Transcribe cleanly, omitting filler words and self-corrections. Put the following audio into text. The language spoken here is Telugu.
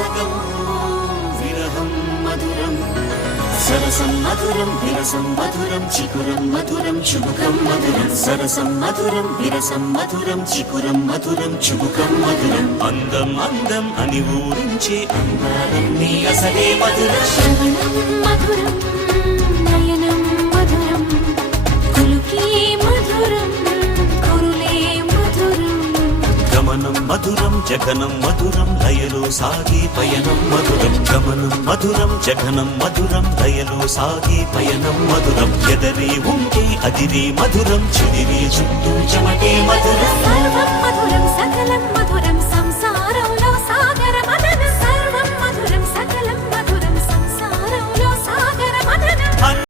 విరసగం విరహం మధురం సరసం మధురం విరసం మధురం చికురం మధురం చుబుకం మధురం సరసం మధురం విరసం మధురం చికురం మధురం చుబుకం మధురం అందం అందం అని ఊరించే అందాలన్నీ అసలే మధురం శ్రవణం మధురం నయనం మధురం కులుకే మధురం కురులే మధురం గమనం మధురం జగనం మధురం లయలో సాగే పయనం మధురం గమనం మధురం జగనం మధురం లయలో సాగే పయనం మధురం ఎదరే ఉంటే అదిరే మధురం చెదిరే చుట్టూ చెమటే మధురం సర్వం మధురం సకలం మధురం